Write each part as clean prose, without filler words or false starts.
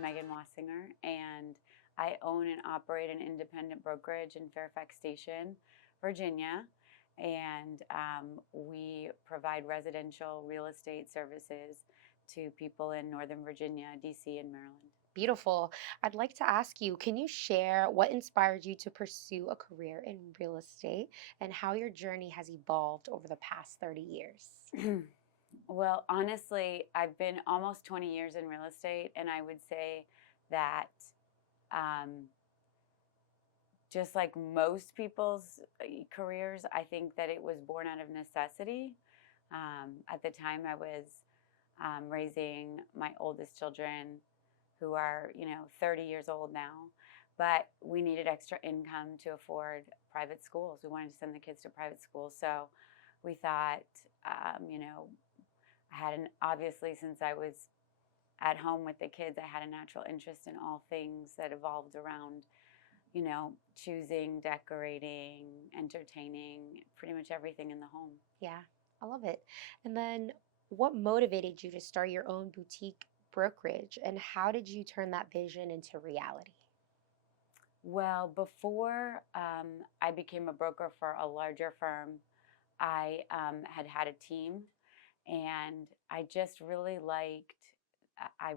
Meghan Wasinger, and I own and operate an independent brokerage in Fairfax Station, Virginia. And we provide residential real estate services to people in Northern Virginia, DC, and Maryland. Beautiful. I'd like to ask you, can you share what inspired you to pursue a career in real estate and how your journey has evolved over the past 30 years? Well, honestly, I've been almost 20 years in real estate, and I would say that um, just like most people's careers, I think that it was born out of necessity. At the time, I was raising my oldest children, who are 30 years old now, but we needed extra income to afford private schools. We wanted to send the kids to private schools, so we thought, I had obviously, since I was at home with the kids, I had a natural interest in all things that evolved around, choosing, decorating, entertaining, pretty much everything in the home. Yeah, I love it. And then what motivated you to start your own boutique brokerage and how did you turn that vision into reality? Well, before I became a broker for a larger firm, I had a team, and I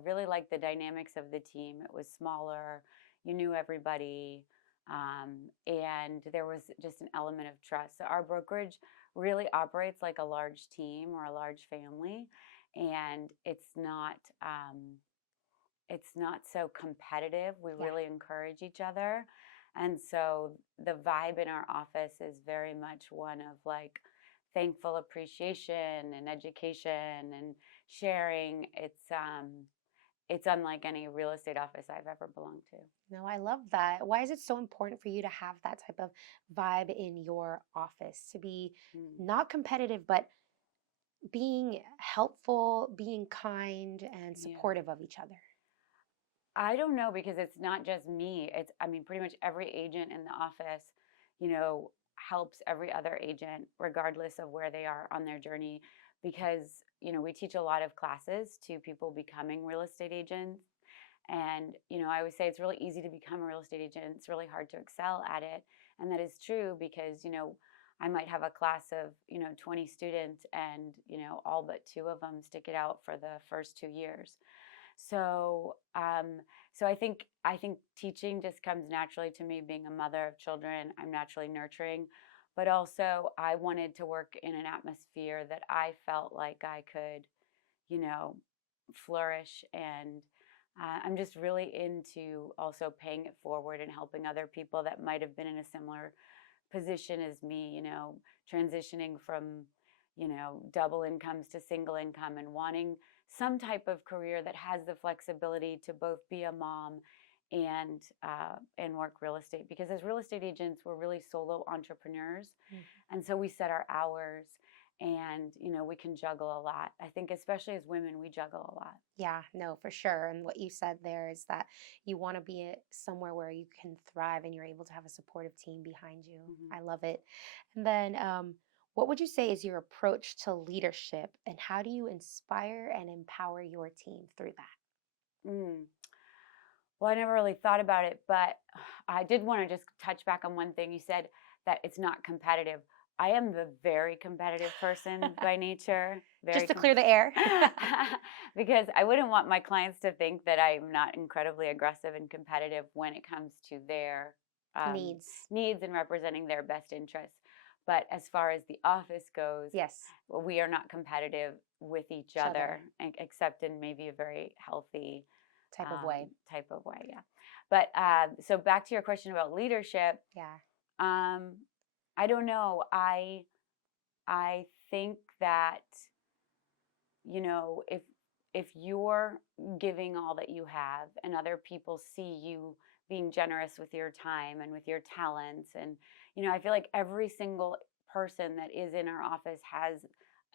really liked the dynamics of the team. It was smaller, you knew everybody, and there was just an element of trust. So our brokerage really operates like a large team or a large family, and it's not so competitive. We Yeah. really encourage each other. And so the vibe in our office is very much one of like thankful appreciation and education and sharing. It's unlike any real estate office I've ever belonged to. No, I love that. Why is it so important for you to have that type of vibe in your office to be Mm. not competitive, but being helpful, being kind, and Yeah. supportive of each other? I don't know, because it's not just me. I mean, pretty much every agent in the office, helps every other agent, regardless of where they are on their journey. Because, we teach a lot of classes to people becoming real estate agents. And, I always say it's really easy to become a real estate agent. It's really hard to excel at it. And that is true because, I might have a class of, 20 students, and, all but two of them stick it out for the first 2 years. So, I think teaching just comes naturally to me. Being a mother of children, I'm naturally nurturing, but also I wanted to work in an atmosphere that I felt like I could, you know, flourish. And I'm just really into also paying it forward and helping other people that might have been in a similar position as me, transitioning from, double incomes to single income, and wanting some type of career that has the flexibility to both be a mom and work real estate. Because as real estate agents, we're really solo entrepreneurs, Mhm. and so we set our hours, and we can juggle a lot. I think especially as women, we juggle a lot. Yeah, no, for sure. And what you said there is that you want to be somewhere where you can thrive and you're able to have a supportive team behind you. Mhm. I love it. And then, what would you say is your approach to leadership and how do you inspire and empower your team through that? Mm. Well, I never really thought about it, but I did want to just touch back on one thing. You said that it's not competitive. I am the very competitive person by nature, Just very to clear the air. because I wouldn't want my clients to think that I'm not incredibly aggressive and competitive when it comes to their um, Needs. needs and representing their best interests. But as far as the office goes, Yes. well, we are not competitive with each Each other other, except in maybe a very healthy type of way. type of way. Yeah. But so back to your question about leadership. Yeah. Um, I don't know. I think that if you're giving all that you have, and other people see you being generous with your time and with your talents, and I feel like every single person that is in our office has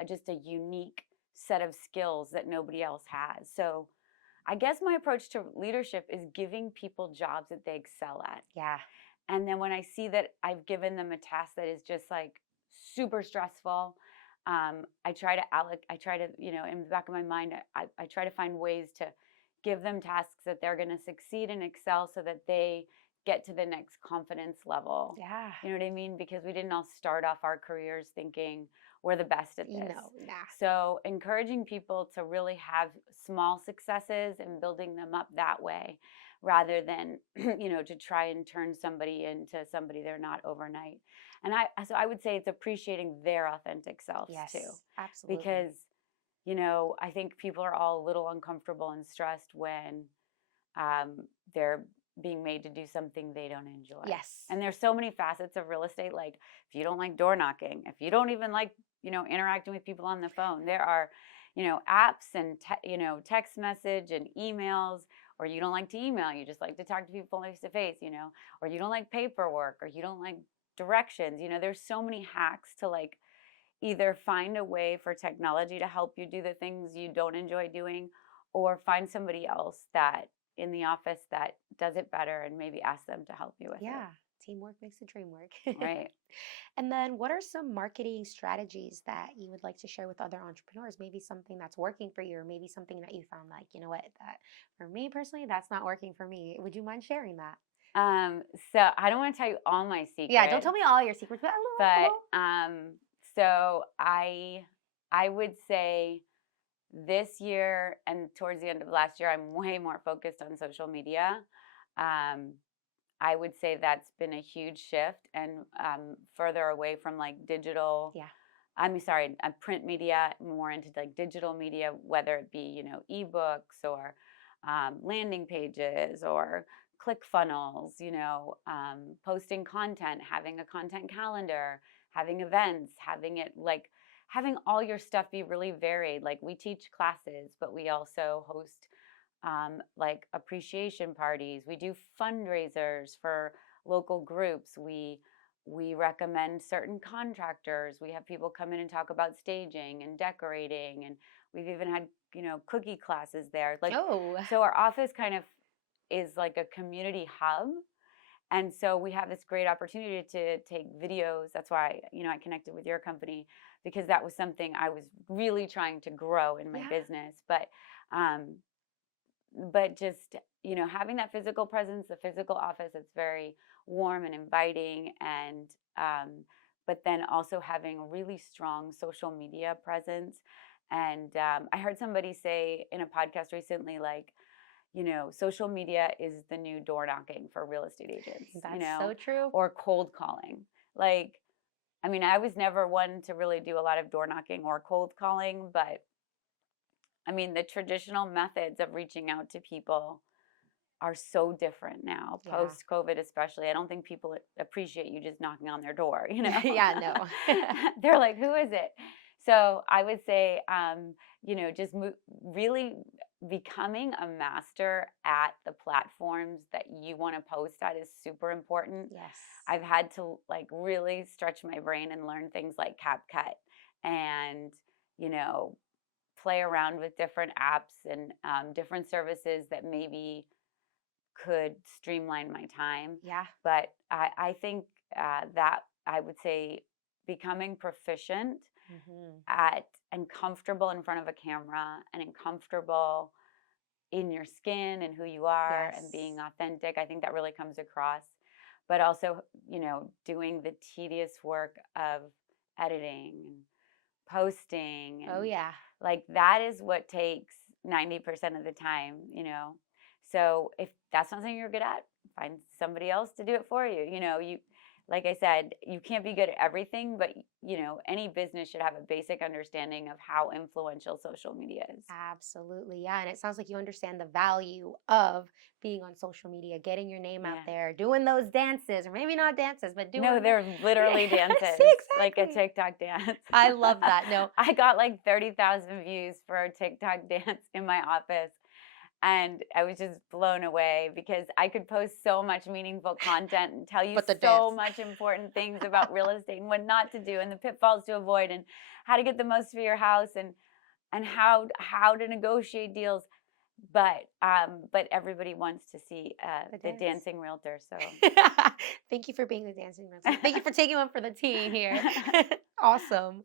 just a unique set of skills that nobody else has. So I guess my approach to leadership is giving people jobs that they excel at. Yeah. And then when I see that I've given them a task that is just like super stressful, I try to, in the back of my mind, I try to find ways to give them tasks that they're going to succeed and excel so that they get to the next confidence level. Yeah. You know what I mean? Because we didn't all start off our careers thinking we're the best at this. Nah. So encouraging people to really have small successes and building them up that way rather than, to try and turn somebody into somebody they're not overnight. And I would say it's appreciating their authentic selves too. Yes, absolutely. Because, I think people are all a little uncomfortable and stressed when they're being made to do something they don't enjoy. Yes. And there's so many facets of real estate. Like if you don't like door knocking, if you don't even like, interacting with people on the phone, there are, apps and, text message and emails, or you don't like to email, you just like to talk to people face to face, or you don't like paperwork, or you don't like directions. There's so many hacks to like either find a way for technology to help you do the things you don't enjoy doing, or find somebody else that in the office that does it better and maybe ask them to help you with Yeah, teamwork makes the dream work. it. Right. And then, what are some marketing strategies that you would like to share with other entrepreneurs? Maybe something that's working for you, or maybe something that you found like, you know what, that for me personally, that's not working for me. Would you mind sharing that? So I don't want to tell you all my secrets. Yeah, don't tell me all your secrets, but a little. But so I would say this year and towards the end of last year, I'm way more focused on social media. Um, I would say that's been a huge shift and further away from like digital. Yeah. Print media, more into like digital media, whether it be, ebooks or landing pages or ClickFunnels, posting content, having a content calendar, having events, having all your stuff be really varied. Like we teach classes, but we also host like appreciation parties. We do fundraisers for local groups. We recommend certain contractors. We have people come in and talk about staging and decorating, and we've even had cookie classes there. Like Oh, so, our office kind of is like a community hub. And so we have this great opportunity to take videos. That's why, I connected with your company because that was something I was really trying to grow in my yeah. business. Um, but just, having that physical presence, the physical office, it's very warm and inviting. And, but then also having a really strong social media presence. And I heard somebody say in a podcast recently, like, social media is the new door knocking for real estate agents, That's so true. or cold calling. Like, I was never one to really do a lot of door knocking or cold calling, but the traditional methods of reaching out to people are so different now, Yeah. post COVID especially. I don't think people appreciate you just knocking on their door, Yeah, no. They're like, who is it? So I would say, just really becoming a master at the platforms that you want to post at is super important. Yes. I've had to like really stretch my brain and learn things like CapCut and, play around with different apps and different services that maybe could streamline my time. Yeah. But I think that I would say becoming proficient at and comfortable in front of a camera and comfortable in your skin and who you are and being Yes. authentic. I think that really comes across. But also, doing the tedious work of editing and posting Oh, and yeah. like that is what takes 90% of the time. So if that's not something you're good at, find somebody else to do it for you. You like I said, you can't be good at everything, but any business should have a basic understanding of how influential social media is. Absolutely. Yeah. And it sounds like you understand the value of being on social media, getting your name out Yeah. there, doing those dances, or maybe not dances, but doing No, the- they're literally Yes, dances, like a exactly. TikTok dance. I love that. No. I got like 30,000 views for a TikTok dance in my office. And I was just blown away because I could post so much meaningful content and tell you But the so dance. much important things about real estate and what not to do and the pitfalls to avoid and how to get the most for your house and how to negotiate deals. But everybody wants to see The the dance. dancing realtor. So Thank you for being the dancing realtor. Thank you for taking one for the team here. Awesome.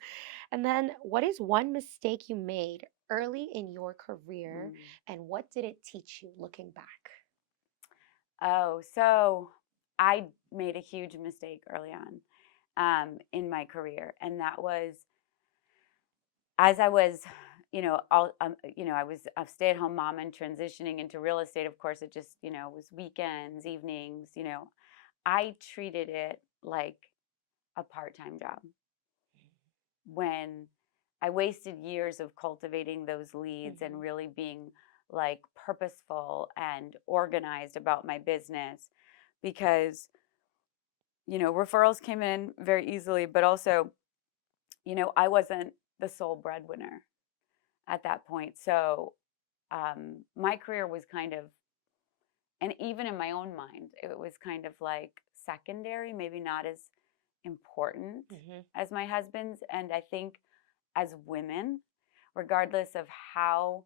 And then, what is one mistake you made early in your career, Mm. and what did it teach you looking back? Oh, so I made a huge mistake early on in my career, and that was as I was, I was a stay-at-home mom and transitioning into real estate. Of course, it just, was weekends, evenings. I treated it like a part-time job when I wasted years of cultivating those leads and Hmm. really being like purposeful and organized about my business because, referrals came in very easily, but also, I wasn't the sole breadwinner at that point. So my career was kind of, and even in my own mind, it was kind of like secondary, maybe not as important Hmm. as my husband's. And I think as women, regardless of how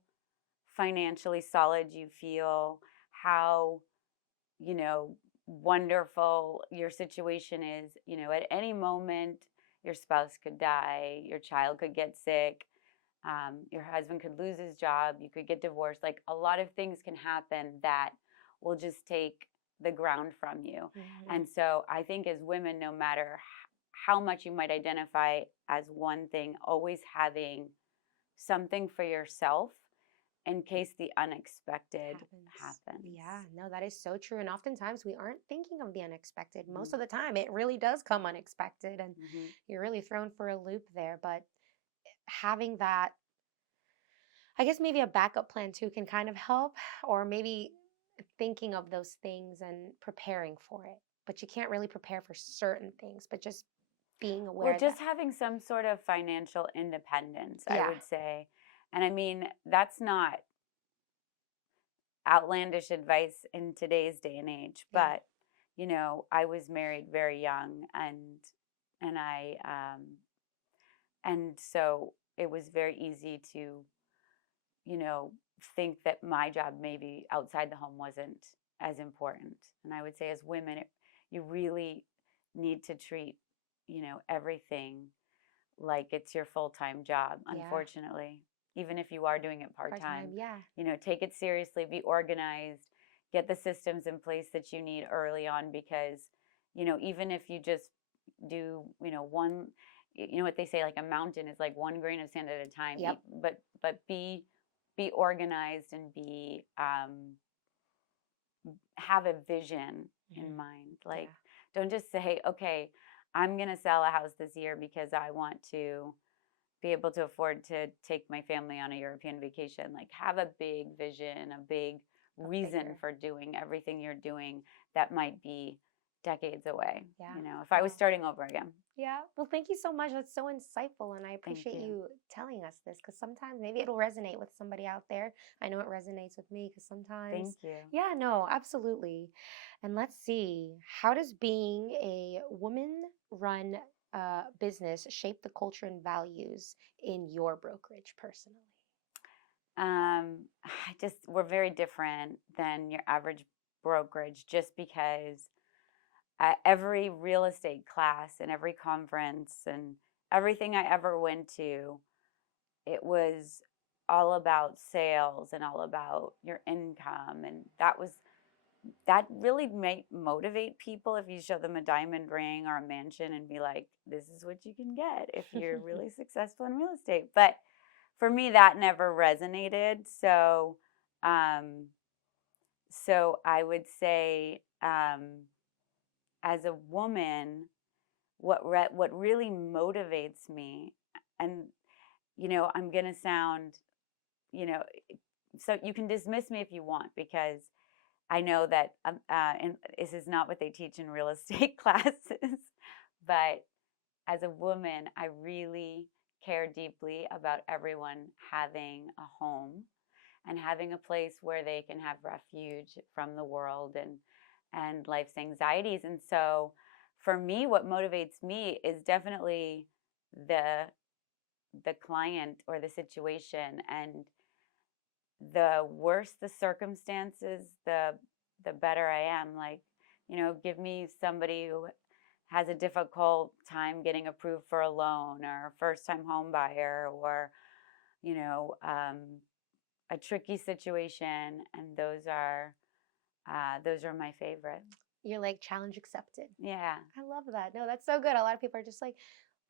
financially solid you feel, how, you know, wonderful your situation is, at any moment, your spouse could die, your child could get sick, your husband could lose his job, you could get divorced. Like a lot of things can happen that will just take the ground from you. Hmm. And so I think as women, no matter how much you might identify as one thing, always having something for yourself in case the unexpected Happens. happens. Yeah, no, that is so true. And oftentimes we aren't thinking of the unexpected. Hmm. Most of the time, it really does come unexpected, and Hmm. you're really thrown for a loop there. But having that, I guess maybe a backup plan too can kind of help, or maybe thinking of those things and preparing for it. But you can't really prepare for certain things, but just being Or aware that, just having some sort of financial independence, I yeah, would say. And I mean, that's not outlandish advice in today's day and age, yeah, but I was married very young, and so it was very easy to, you know, think that my job maybe outside the home wasn't as important. And I would say as women, you really need to treat, everything like it's your full-time job, yeah, unfortunately. Even if you are doing it part time, part-time, yeah, take it seriously, be organized, get the systems in place that you need early on because, even if you just do, one, you know what they say, like a mountain is like one grain of sand at a time. yep, But be organized and be have a vision in hmm, mind. Like, yeah, don't just say, okay, I'm going to sell a house this year because I want to be able to afford to take my family on a European vacation. Like, have a big vision, a big a reason bigger, for doing everything you're doing that might be decades away. yeah. If I was Wow. starting over again. Yeah. Well, thank you so much. That's so insightful. And I Thank appreciate you. you telling us this because sometimes maybe it'll resonate with somebody out there. I know it resonates with me because sometimes, Thank you. yeah, no, absolutely. And let's see, how does being a woman run business shape the culture and values in your brokerage personally? We're very different than your average brokerage just because every real estate class and every conference and everything I ever went to, it was all about sales and all about your income. And that really might motivate people if you show them a diamond ring or a mansion and be like, this is what you can get if you're really successful in real estate. But for me, that never resonated. Um, so I would say, as a woman, what really motivates me, and I'm gonna sound, you know, so you can dismiss me if you want because I know that and this is not what they teach in real estate classes, but as a woman, I really care deeply about everyone having a home and having a place where they can have refuge from the world and life's anxieties. And so for me, what motivates me is definitely the the client or the situation, and the worse the circumstances, the better I am. Like, give me somebody who has a difficult time getting approved for a loan or a first time home buyer or you know, a tricky situation, and those are my favorite. You're like challenge accepted. Yeah. I love that. No, that's so good. A lot of people are just like,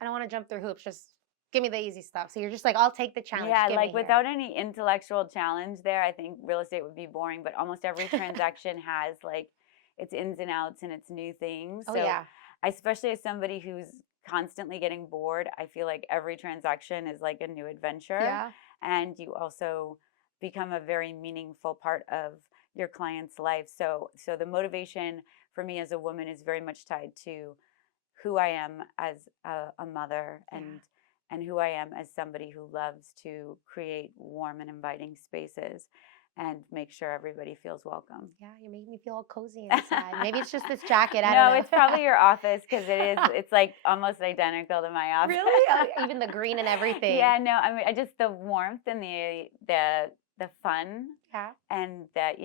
I don't want to jump through hoops. Just give me the easy stuff. So you're just like, I'll take the challenge. Yeah, Give like me here. without any intellectual challenge there, I think real estate would be boring, but almost every transaction has like its ins and outs and its new things. Oh So, yeah. especially as somebody who's constantly getting bored, I feel like every transaction is like a new adventure. Yeah. And you also become a very meaningful part of your client's life. So the motivation for me as a woman is very much tied to who I am as a mother, Yeah. and who I am as somebody who loves to create warm and inviting spaces and make sure everybody feels welcome. Yeah. You're making me feel all cozy inside. Maybe it's just this jacket. I don't No, know. it's probably your office because it's like almost identical to my office. Really? Oh, even the green and everything. Yeah, no, I mean, I just the warmth and the fun Yeah. and that,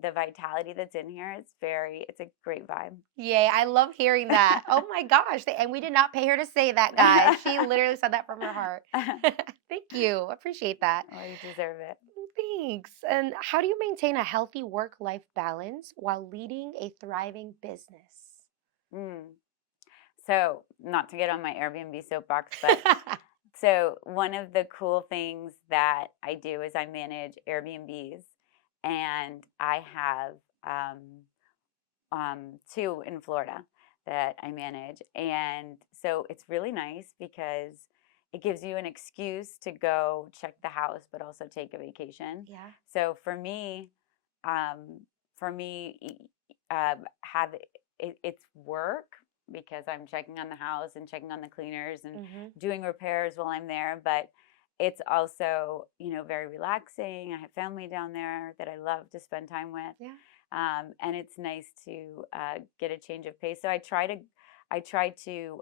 the vitality that's in here, it's a great vibe. Yay. I love hearing that. Oh my gosh. And we did not pay her to say that, guys. She literally said that from her heart. Thank you. Appreciate that. Well, you deserve it. Thanks. And how do you maintain a healthy work life balance while leading a thriving business? Mm. So, not to get on my Airbnb soapbox, but so one of the cool things that I do is I manage Airbnbs, and I have two in Florida that I manage. And so it's really nice because it gives you an excuse to go check the house, but also take a vacation. Yeah. So um, for me, have it's work because I'm checking on the house and checking on the cleaners and Hmm. doing repairs while I'm there. But it's also, very relaxing. I have family down there that I love to spend time with, Yeah. and it's nice to get a change of pace. So I try to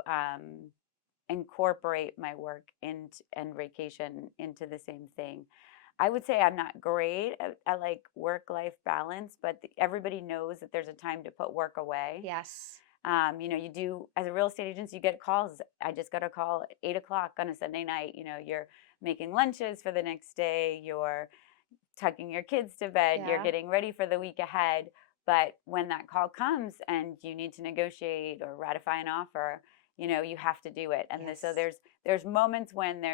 incorporate my work and vacation into the same thing. I would say I'm not great at like work-life balance, but everybody knows that there's a time to put work away. Yes. You do as a real estate agent, you get calls. I just got a call at 8 o'clock on a Sunday night. You're making lunches for the next day. You're tucking your kids to bed, you're Yeah. getting ready for the week ahead. But when that call comes and you need to negotiate or ratify an offer, you have to do it. And so Yes. there's moments when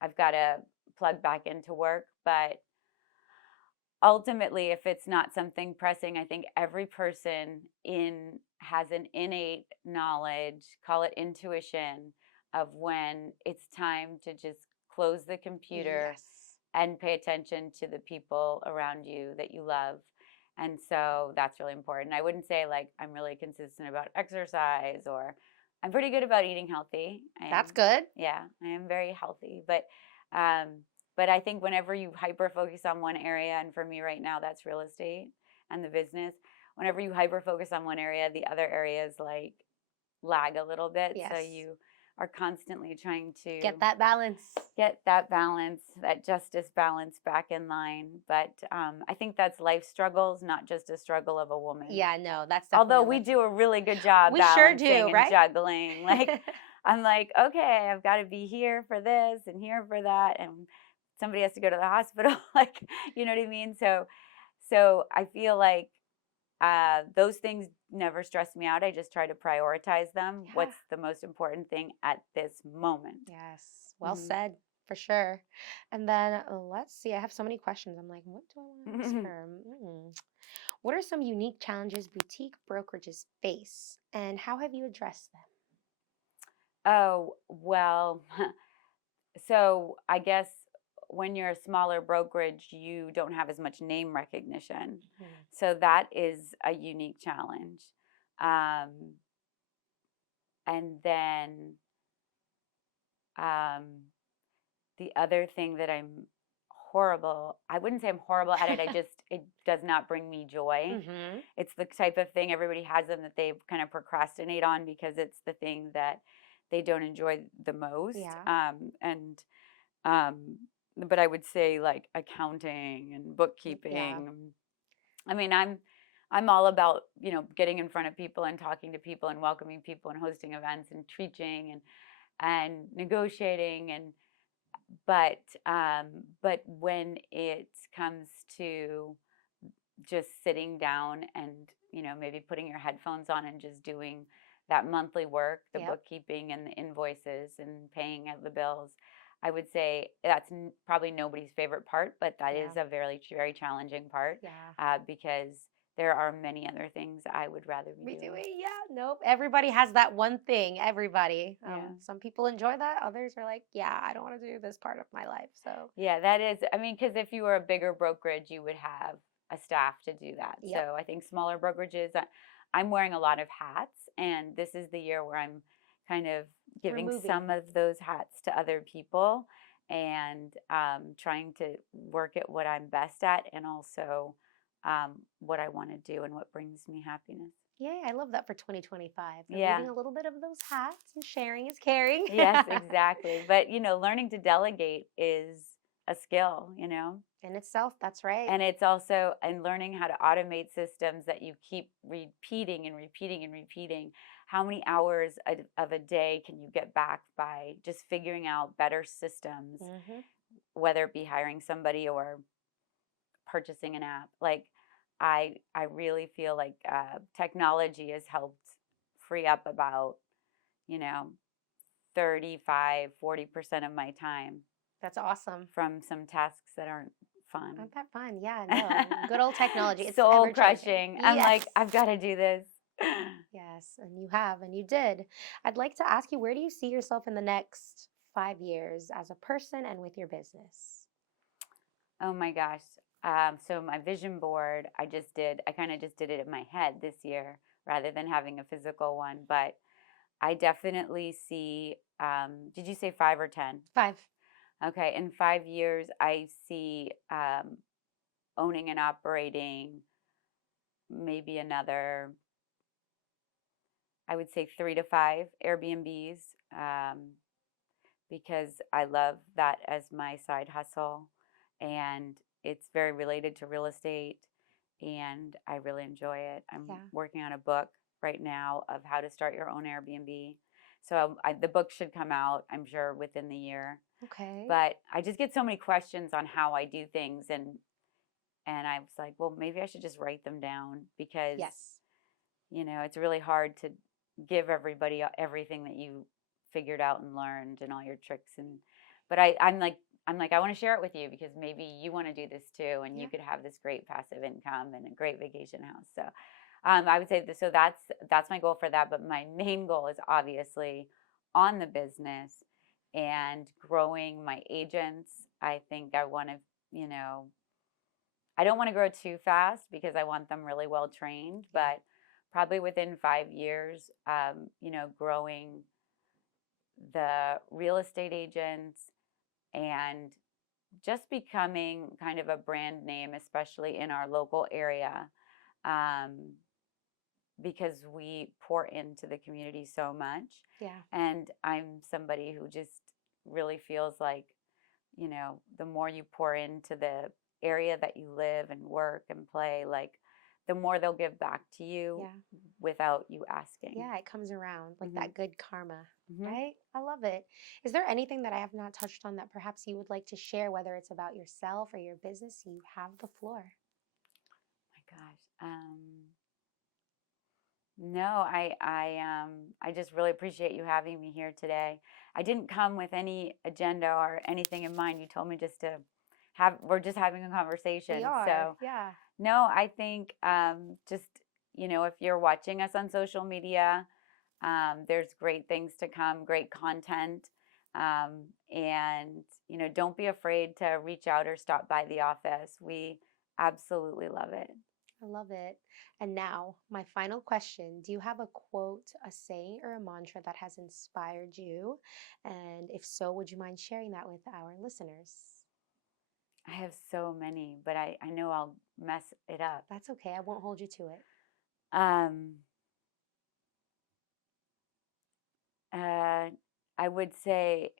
I've got to plug back into work, but ultimately if it's not something pressing, I think every person in has an innate knowledge, call it intuition, of when it's time to just close the computer Yes. and pay attention to the people around you that you love. And so that's really important. I wouldn't say like I'm really consistent about exercise, or I'm pretty good about eating healthy. That's good. Yeah, I am very healthy. Um, but I think whenever you hyper focus on one area, and for me right now, that's real estate and the business, whenever you hyper focus on one area, the other areas like lag a little bit. So Yes. you are constantly trying to Get that balance. get that balance, that justice balance back in line. But I think that's life struggles, not just a struggle of a woman. Yeah, no, that's Although definitely we life. do a really good job We sure do, balancing and right? juggling. Like, I'm like, okay, I've got to be here for this and here for that. And somebody has to go to the hospital. Like, you know what I mean? So I feel like those things never stress me out. I just try to prioritize them. Yeah. What's the most important thing at this moment? Yes. Well Mhm. said, for sure. And then let's see. I have so many questions. I'm like, what do I want to ask her? What are some unique challenges boutique brokerages face, and how have you addressed them? Oh, well, so I guess when you're a smaller brokerage, you don't have as much name recognition. Mhm. So that is a unique challenge. Um, and then um, the other thing that I wouldn't say I'm horrible at it. It does not bring me joy. Mhm. It's the type of thing everybody has them that they kind of procrastinate on because it's the thing that they don't enjoy the most. Yeah. Um, but I would say like accounting and Yeah. bookkeeping. I mean, I'm all about, getting in front of people and talking to people and welcoming people and hosting events and teaching and negotiating, and but when it comes to just sitting down and, maybe putting your headphones on and just doing that monthly work, the Yep. bookkeeping and the invoices and paying of the bills, I would say that's probably nobody's favorite part, but that Yeah. is a very, very challenging part, Yeah. because there are many other things I would rather be Be doing. doing, yeah, nope. Everybody has that one thing. Everybody. Yeah. Some people enjoy that. Others are like, yeah, I don't want to do this part of my life. So, Yeah, that is, I mean, because if you were a bigger brokerage, you would have a staff to do that. yep. So I think smaller brokerages, I'm wearing a lot of hats, and this is the year where I'm kind of giving Removing. some of those hats to other people and trying to work at what I'm best at and also what I want to do and what brings me happiness. Yay, I love that for 2025. Yeah. Removing a little bit of those hats and sharing is caring. Yes, exactly. But, learning to delegate is a skill, In itself, that's right. And it's also and learning how to automate systems that you keep repeating and repeating and repeating. How many hours of a day can you get back by just figuring out better systems, Hmm. whether it be hiring somebody or purchasing an app? Like, I really feel like technology has helped free up about, you know, 35-40% of my time That's awesome. from some tasks that aren't fun. Not that fun. Yeah, no. Good old technology. It's Soul ever changing. crushing. I'm Yes. like, I've got to do this. Yes. And you have, and you did. I'd like to ask you, where do you see yourself in the next 5 years as a person and with your business? Oh my gosh. So my vision board, I kind of just did it in my head this year rather than having a physical one. But I definitely see, did you say 5 or 10? 5. Okay. In 5 years, I see owning and operating maybe another, I would say 3 to 5 Airbnbs, because I love that as my side hustle, and it's very related to real estate, and I really enjoy it. I'm Yeah. working on a book right now of how to start your own Airbnb. So the book should come out, I'm sure, within the year. Okay. But I just get so many questions on how I do things, and I was like, well, maybe I should just write them down because Yes. it's really hard to give everybody everything that you figured out and learned and all your tricks but I'm like I want to share it with you because maybe you want to do this too and Yeah. you could have this great passive income and a great vacation house. So I would say this, so that's my goal for that. But my main goal is obviously on the business and growing my agents. I think I want to, you know, I don't want to grow too fast because I want them really well trained, Yeah. but probably within 5 years, growing the real estate agents and just becoming kind of a brand name, especially in our local area, um, because we pour into the community so much. Yeah. And I'm somebody who just really feels like, the more you pour into the area that you live and work and play, like the more they'll give back to you Yeah. without you asking. Yeah. It comes around like Hmm. that good karma, Hmm. right? I love it. Is there anything that I have not touched on that perhaps you would like to share, whether it's about yourself or your business? You have the floor. My gosh. No, I just really appreciate you having me here today. I didn't come with any agenda or anything in mind. You told me just to we're just having a We conversation. are. So Yeah. no, I think just, if you're watching us on social media, there's great things to come, great content. And, don't be afraid to reach out or stop by the office. We absolutely love it. I love it. And now, my final question. Do you have a quote, a saying, or a mantra that has inspired you? And if so, would you mind sharing that with our listeners? I have so many, but I know I'll mess it up. That's okay. I won't hold you to it. Um, uh, I would say,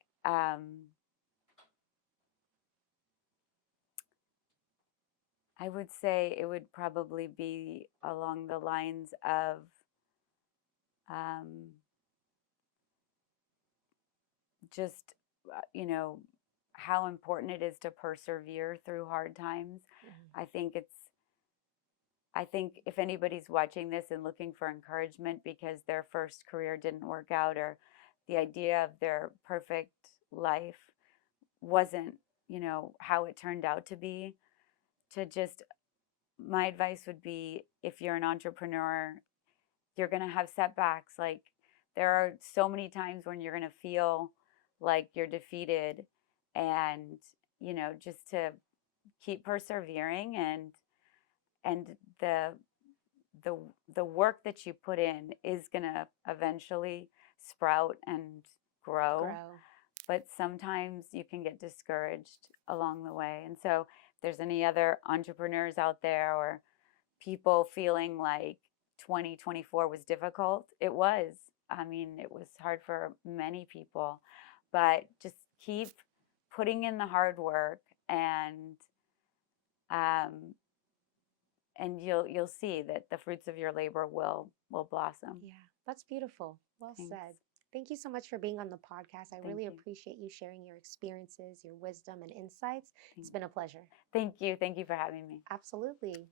it would probably be along the lines of um, just, uh, you know, how important it is to persevere through hard times. Mhm. I think it's I think if anybody's watching this and looking for encouragement because their first career didn't work out, or the idea of their perfect life wasn't, how it turned out to be, to just my advice would be, if you're an entrepreneur, you're going to have setbacks. Like, there are so many times when you're going to feel like you're defeated, and just to keep persevering, and the the the work that you put in is going to eventually sprout and grow. Grow. But sometimes you can get discouraged along the way. And so, if there's any other entrepreneurs out there, or people feeling like 2024 was difficult, it was. I mean, it was hard for many people, but just keep putting in the hard work, um, and you'll see that the fruits of your labor will blossom. Yeah, that's beautiful. Well Thanks. said. Thank you so much for being on the podcast. I Thank really you. appreciate you sharing your experiences, your wisdom, and insights. It's Thank, been a pleasure. thank you. Thank you for having me. Absolutely.